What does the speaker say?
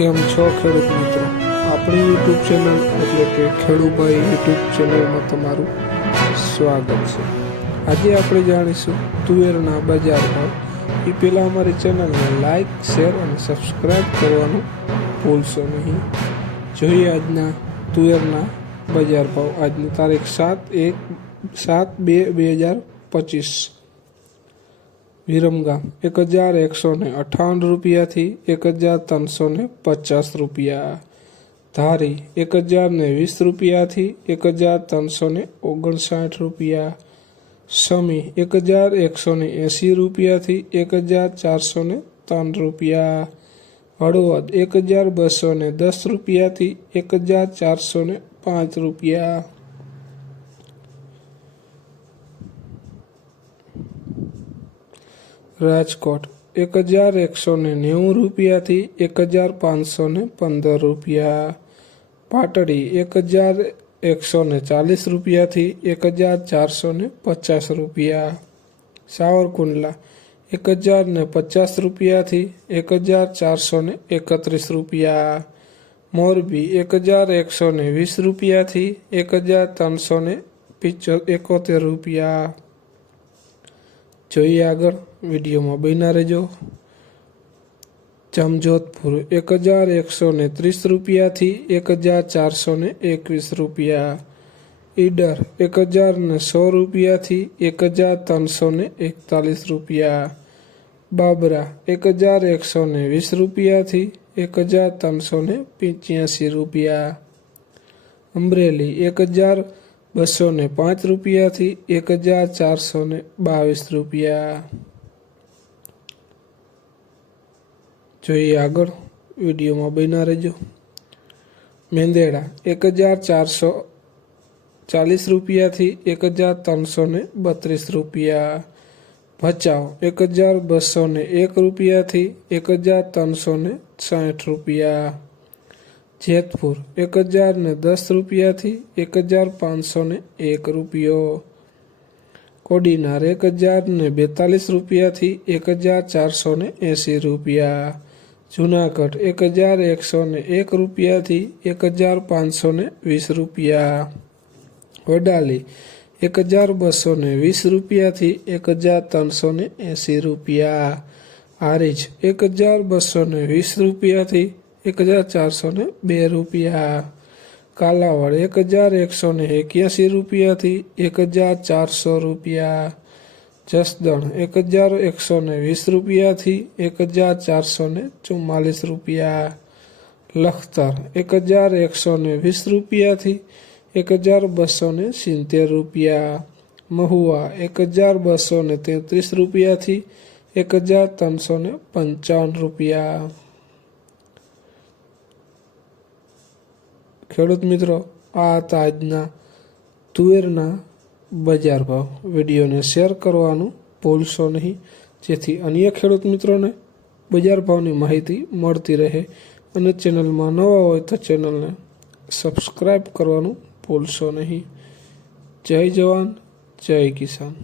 કેમ છો ખેડૂત મિત્રો? આપણી યુટ્યુબ ચેનલ એટલે કે ખેડૂભાઈ યુટ્યુબ ચેનલમાં તમારું સ્વાગત છે. આજે આપણે જાણીશું તુવેરના બજાર ભાવ. એ પહેલાં અમારી ચેનલને લાઈક શેર અને સબસ્ક્રાઈબ કરવાનું ભૂલશો નહીં. જોઈએ આજના તુવેરના બજાર ભાવ. આજની તારીખ સાત એક સાત બે બે હજાર પચીસ. વિરમગામ. એક હજાર એકસો ને અઠાવન રૂપિયાથી એક હજાર ત્રણસો ને પચાસ રૂપિયા. ધારી, એક હજાર ને વીસ રૂપિયાથી એક હજાર ત્રણસો ને ઓગણસાઠ રૂપિયા. સમી, એક હજાર એકસો ને એંસી રૂપિયાથી એક હજાર ચારસો ને ત્રણ રૂપિયા. હળવદ, એક હજાર બસો ને દસ રૂપિયાથી એક હજાર ચારસો ને પાંચ રૂપિયા. રાજકોટ એક હજાર એકસો ને નેવું રૂપિયાથી એક હજાર પાંચસો ને પંદર રૂપિયા. પાટડી એક હજાર એકસો ને ચાલીસ રૂપિયાથી એક હજાર ચારસો ને પચાસ રૂપિયા. સાવરકુંડલા એક હજાર ને પચાસ રૂપિયાથી એક હજાર ચારસો ને એકત્રીસ રૂપિયા. મોરબી એક હજાર એકસો ને વીસ રૂપિયાથી એક હજાર ત્રણસો ને એકોતેર રૂપિયા. જોઈએ આગળ. વિડીયોમાં બન્યા રહેજો. જમજોધપુર એક હજાર એકસો ને ત્રીસ રૂપિયાથી એક હજાર ચારસો ને એકવીસ રૂપિયા. ઈડર એક હજાર ને સો રૂપિયાથી એક હજાર ત્રણસો ને એકતાલીસ રૂપિયા. બાબરા એક હજાર એકસો ને વીસ રૂપિયાથી એક હજાર ત્રણસો ને પંચ્યાસી રૂપિયા. અમરેલી એક હજાર બસો ને પાંચ રૂપિયાથી એક હજાર ચારસો ને બાવીસ રૂપિયા. જોઈએ આગળ, વિડીયોમાં બન્યા રહેજો. મેંદેડા, એક હજાર ચારસો ચાલીસ રૂપિયાથી એક હજાર ત્રણસો ને બત્રીસ રૂપિયા. ભચાઉ, એક હજાર બસો ને એક રૂપિયાથી એક હજાર ત્રણસો ને સાઠ રૂપિયા. જેતપુર એક હજાર ને દસ રૂપિયાથી એક હજાર પાંચસો ને એક રૂપિયો. કોડીનાર એક હજાર ને બેતાલીસ રૂપિયાથી એક હજાર ચારસો ને એંસી રૂપિયા. જુનાગઢ એક હજાર એકસો ને એક રૂપિયાથી એક હજાર પાંચસો ને વીસ રૂપિયા. વડાલી એક હજાર બસો ને વીસ રૂપિયાથી એક હજાર ત્રણસો ને એંસી રૂપિયા. હારીજ એક હજાર બસો ને વીસ રૂપિયાથી એક હજાર ચારસો ને બે રૂપિયા કાલાવડ એક હજાર એકસો ને એક્યાસી રૂપિયાથી એક હજાર ચારસો રૂપિયા જસદણ એક હજાર એકસો ને વીસ રૂપિયાથી એક હજાર ચારસો ને ચુમ્માલીસ રૂપિયા લખતર એક હજાર એકસો ને વીસ રૂપિયાથી એક હજાર બસો ને સિત્તેર રૂપિયા મહુવા એક હજાર બસો ને તેત્રીસ રૂપિયાથી એક હજાર ત્રણસો ને પંચાવન રૂપિયા ખેડૂત મિત્રો, આ હતા આજના તુવેરના બજાર ભાવ. વિડીયોને શેર કરવાનું ભૂલશો નહીં. જેથી અન્ય ખેડૂત મિત્રોને બજાર ભાવની માહિતી મળતી રહે અને ચેનલમાં નવા હોય તો ચેનલને સબસ્ક્રાઈબ કરવાનું ભૂલશો નહીં. જય જવાન, જય કિસાન.